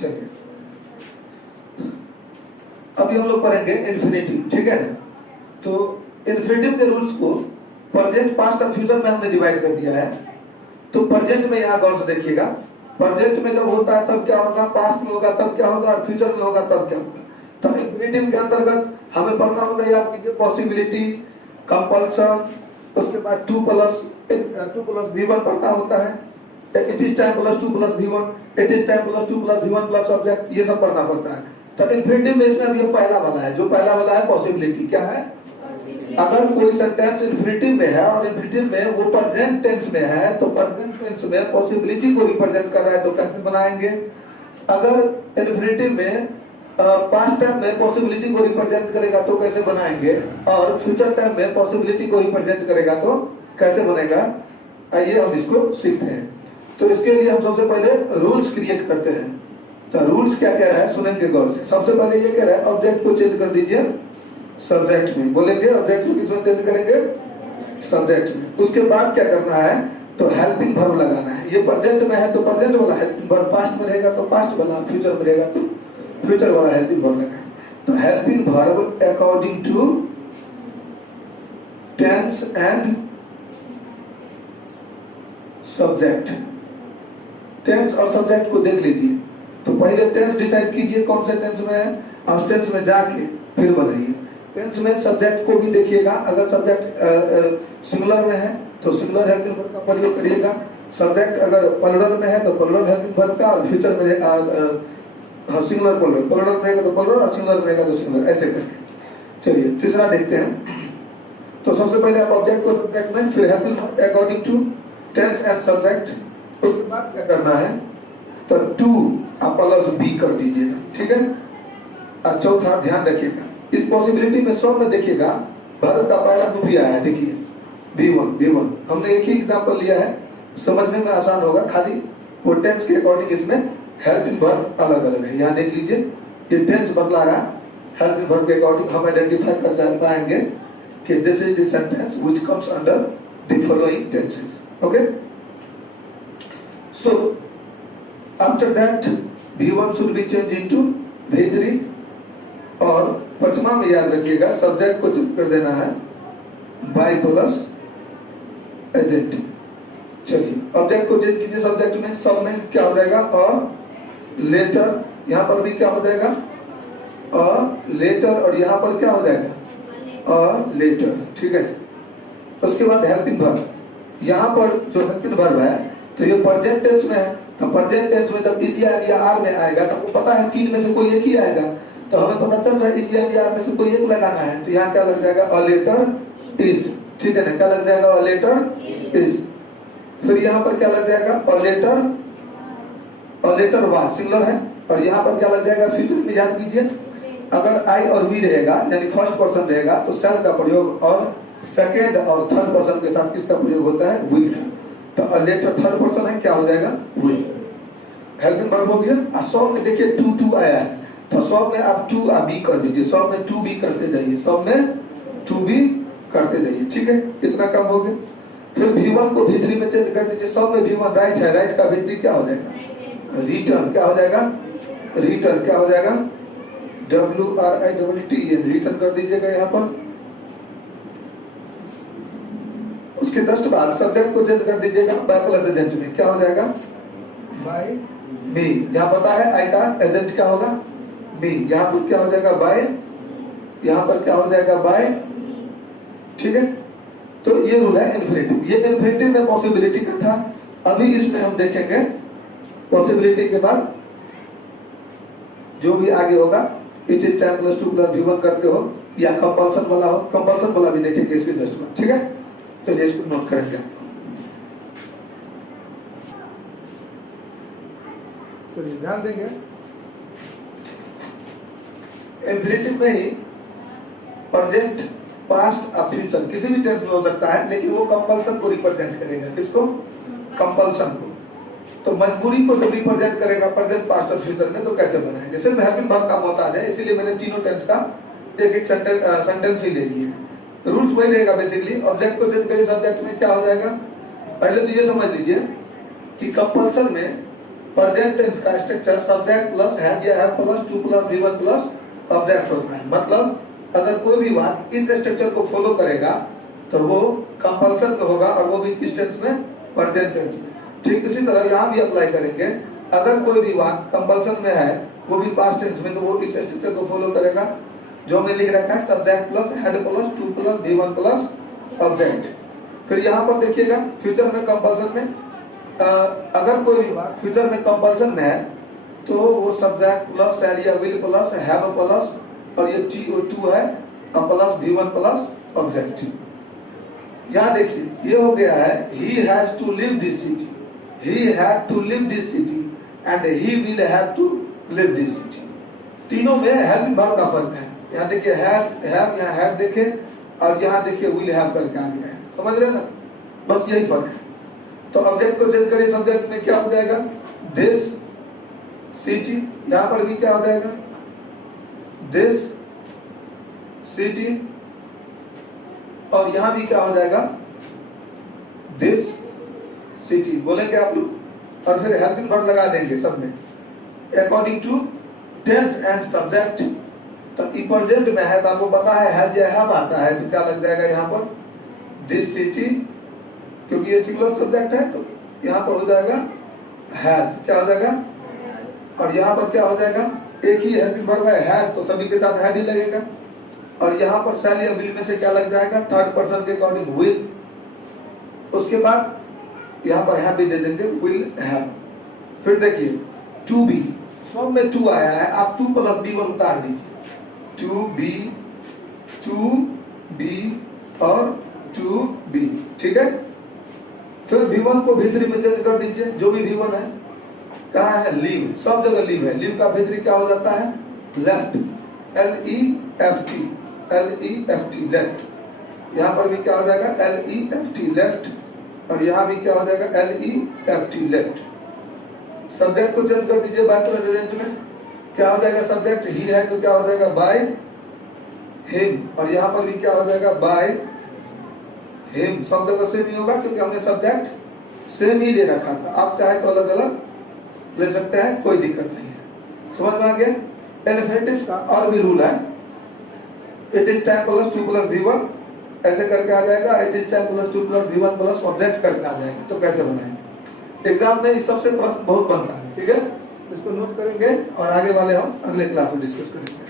चलिए अभी हम लोग पढ़ेंगे इन्फिनेटिव, ठीक है ना। तो इन्फिनेटिव के रूल्स को प्रेजेंट, पास्ट और फ्यूचर में हमने डिवाइड कर दिया है। तो प्रेजेंट में यहाँ गौर से देखिएगा, प्रेजेंट में जब होता है तब क्या होगा, पास्ट में होगा तब क्या होगा, और फ्यूचर में होगा तब क्या होगा। तो इन्फिनेटिव के अंतर्गत हमें पढ़ना होगा, याद कीजिए, पॉसिबिलिटी, कंपल्सन, उसके बाद 2 प्लस v1 पढ़ना होता है, it is time plus 2 plus v1, it is time plus 2 plus v1 plus object, ये सब पढ़ना पड़ता है। तो इन्फिनेटिव में इसमें अभी पहला वाला है, जो पहला वाला है पॉसिबिलिटी। क्या है? अगर कोई सेंटेंस इन्फिनेटिव में है और इन्फिनेटिव में वो प्रेजेंट टेंस में है, तो प्रेजेंट टेंस में पॉसिबिलिटी को रिप्रेजेंट कर रहा है, तो कैसे बनाएंगे? अगर इन्फिनेटिव में पास्ट टाइम में पॉसिबिलिटी को रिप्रेजेंट करेगा तो कैसे बनाएंगे, और फ्यूचर टाइम में पॉसिबिलिटी को रिप्रेजेंट करेगा तो कैसे बनेगा? आइए हम इसको सीखते हैं। तो इसके लिए हम सबसे पहले रूल्स क्रिएट करते हैं। तो रूल्स क्या कह रहा है सुनेंगे गौर से। सबसे पहले ये कह रहा है ऑब्जेक्ट को चेंज कर दीजिए सब्जेक्ट में। बोलेंगे ऑब्जेक्ट को किसमें चेंज करेंगे? सब्जेक्ट में। उसके बाद क्या करना है? तो हेल्पिंग वर्ब लगाना है। ये प्रेजेंट में है तो प्रेजेंट वाला हेल्पिंग वर्ब, पास्ट में रहेगा तो पास्ट वाला, फ्यूचर में रहेगा तो फ्यूचर वाला हेल्पिंग वर्ब लगाए। तो helping verb according to tense and subject. Tense और सब्जेक्ट को देख लीजिए। तो पहले टेंस डिसाइड कीजिए कौन से टेंस में है, और टेंस में जाके फिर बनाइए। टेंस में सब्जेक्ट को भी देखिएगा, अगर सब्जेक्ट सिंगुलर में है तो सिंगुलर हेल्पिंग वर्ब का प्रयोग करिएगा। सब्जेक्ट अगर प्लुरल में है तो प्लुरल हेल्पिंग वर्ब का, और फ्यूचर में सिंगुलर प्लुरल रहेगा तो प्लुरल, और सिंगुलर रहेगा तो सिंगुलर, ऐसे करके। चलिए तीसरा देखते हैं। तो सबसे पहले आप ऑब्जेक्ट को सब्जेक्ट में, फिर helping verb according to tense and subject. उसके बाद क्या करना है? तो टू आप प्लस बी कर दीजिएगा, ठीक है। और चौथा ध्यान रखिएगा, इस पॉसिबिलिटी में सब में देखिएगा वर्ब का पहला रूप भी आया है। देखिए v1 हमने एक ही एग्जांपल लिया है, समझने में आसान होगा। खाली वो टेंस के अकॉर्डिंग इसमें हेल्पिंग वर्ब अलग अलग है। यहाँ देख लीजिए, ये टेंस बदला रहा, हेल्पिंग वर्ब के अकॉर्डिंग हम आइडेंटिफाई कर जा पाएंगे कि this is the sentence which comes under the following tenses. Okay, so after that v1 should be changed into v3, और पचमा में याद रखिएगा सब्जेक्ट को चेंज कर देना है बाय प्लस एजेंटिव। चलिए ऑब्जेक्ट को चेंज कीजिए सब्जेक्ट में। सब में क्या हो जाएगा? अ लेटर, यहाँ पर भी क्या हो जाएगा? अ लेटर, और यहाँ पर क्या हो जाएगा? अ लेटर, ठीक है। उसके बाद हेल्पिंग वर्ब, यहाँ पर जो हेल्पिंग वर्ब है तो ये प्रेजेंट टेंस में है। तो प्रेजेंट टेंस में जब इज या आर में आएगा तो आपको पता है तीन में से कोई एक ही आएगा, तो हमें पता चल रहा है इज या आर में से कोई एक लगाना है। तो यहाँ क्या लग जाएगा? अ लेटर इज, ठीक है ना। क्या लग जाएगा? A letter is. फिर यहाँ पर क्या लग जाएगा? अ लेटर वाज, सिंगुलर है। और यहाँ पर क्या लग जाएगा? फ्यूचर में याद कीजिए, अगर आई और वी रहेगा यानी फर्स्ट पर्सन रहेगा तो सेल का प्रयोग, और सेकेंड और थर्ड पर्सन के साथ किसका प्रयोग होता है? विल का। तो अ लेटर थर्ड पर्सन है, क्या हो जाएगा? विल। हेल्पिंग वर्ब हो गया। और सब में देखिए टू आया है, तो सब में आप टू आ बी कर दीजिए, सब में टू बी करते जाइए, सब में टू बी करते जाइए, ठीक है। इतना कम हो गया। फिर v1 को v3 में चेंज कर दीजिए। सब में v1 राइट है, राइट का v3 क्या हो जाएगा? रिटर्न। क्या हो जाएगा? रिटर्न। क्या हो जाएगा? WRITTN, रिटर्न कर दीजिएगा यहाँ पर। उसके जस्ट बाद सब्जेक्ट को चेंज कर दीजिएगा बाय प्लस एजेंट में। क्या हो जाएगा? बाय मी। यहाँ पता है आई का एजेंट क्या होगा? मी। यहाँ पर क्या हो जाएगा? बाय। यहाँ पर क्या हो जाएगा? बाय, ठीक है। तो ये रूल है इन्फिनेटिव। ये इन्फिनेटिव में पॉसिबिलिटी का था। अभी इसमें हम देखेंगे पॉसिबिलिटी के बाद जो भी आगे होगा, it is time plus 2 plus v1 करके हो, या कंपल्सन वाला हो। कंपल्सन वाला भी देखेंगे इसके जस्ट बाद, ठीक है। तो ये इसको नोट करेंगे। तो ध्यान देंगे इन्फिनेटिव में ही प्रेजेंट, पास्ट और फ्यूचर किसी भी टेंस में हो सकता है, लेकिन वो कंपल्सन को रिप्रेजेंट करेगा। किसको? कंपल्सन को। तो मजबूरी को जब रिप्रेजेंट करेगा प्रेजेंट, पास्ट और फ्यूचर में, तो कैसे बनाएंगे? सिर्फ हेल्पिंग वर्ब का मोहताज है, इसीलिए मैंने तीनों टेंस का एक सेंटेंस ही ले लिए हैं। रूल्स वही रहेगा बेसिकली। ऑब्जेक्ट को चेंज करिए सब्जेक्ट में, क्या हो जाएगा? पहले तो ये समझ लीजिए कि कंपल्सन में प्रेजेंट टेंस का स्ट्रक्चर सब्जेक्ट प्लस हैज या have plus to plus B one plus object होता है। मतलब अगर कोई भी वाक्य इस स्ट्रक्चर को फॉलो करेगा तो वो कंपल्सन में होगा, और वो भी किस टेंस में, प्रेजेंट टेंस में। ठीक इसी तरह यहाँ भी अप्लाई करेंगे, अगर कोई भी वाक्य कंपल्सन में है वो भी पास्ट टेंस में, तो वो इस स्ट्रक्चर को फॉलो करेगा जो हमने लिख रखा है, subject plus had plus to plus B one plus object. फिर यहाँ पर देखिएगा फ्यूचर में कंपल्सन में अगर कोई भी बात फ्यूचर में कंपल्सन में है तो वो सब्जेक्ट प्लस शैल या विल प्लस हैव प्लस और ये टू है plus B one plus object. यहाँ देखिए ये हो गया है he has to leave this city, he had to leave this city and he will have to leave this city। तीनों में have verb का फर्क है। यहाँ देखिए have यहाँ have देखे और यहाँ देखिए will have करके आ गया है, समझ रहे ना, बस यही फर्क है। तो ऑब्जेक्ट को चेंज करिए, सब्जेक्ट में क्या हो जाएगा this city, यहाँ पर भी क्या हो जाएगा this city, और यहां भी क्या हो जाएगा दिस सिटी बोलेंगे आप लोग, और फिर हेल्पिंग वर्ब लगा देंगे सब में according to tense and subject. तो प्रेजेंट में है तो आपको पता है हैज या हैव आता है, तो क्या लग जाएगा यहाँ पर दिस सिटी, क्योंकि ये सिंगुलर सब्जेक्ट है तो यहाँ पर हो जाएगा हैज, क्या हो जाएगा, और यहाँ पर क्या हो जाएगा एक ही हेल्पिंग वर्ब है तो सभी के साथ हैड ही लगेगा, और यहाँ पर शैल या विल में से क्या लग जाएगा थर्ड पर्सन के अकॉर्डिंग विल। उसके बाद यहाँ पर हैव भी दे देंगे विल हैव। फिर देखिए टू बी, सब में टू आया है, आप टू प्लस बी वन उतार दीजिए, टू बी और टू बी, ठीक है। फिर भी वन को भी थ्री में चेंज कर दीजिए, जो भी वन है, कहाँ है लीव, सब जगह लीव है, लीव का भी थ्री क्या हो जाता है लेफ्ट, L-E-F-T लेफ्ट। यहाँ पर भी क्या हो जाएगा L-E-F-T लेफ्ट, और यहाँ भी क्या हो जाएगा L-E-F-T लेफ्ट। सब्जेक्ट को चेंज कर दीजिए, बाय प्रेजेंट में क्या हो जाएगा, सब्जेक्ट ही है तो क्या हो जाएगा बाय हिम, और यहाँ पर भी क्या हो जाएगा बाय हिम। सब जगह सेम ही होगा क्योंकि हमने सब्जेक्ट सेम ही ले रखा था, आप चाहे तो अलग अलग ले सकते हैं, कोई दिक्कत नहीं है। समझ में आ गया। इन्फिनेटिव्स का और भी रूल है, it is time plus to plus B one ऐसे करके आ जाएगा, it is time plus to plus B one plus object करके आ जाएगा। तो कैसे बनाएंगे, एग्जाम में इस सबसे प्रश्न बहुत बनता है, ठीक है, इसको नोट करेंगे और आगे वाले हम अगले क्लास में डिस्कस करेंगे।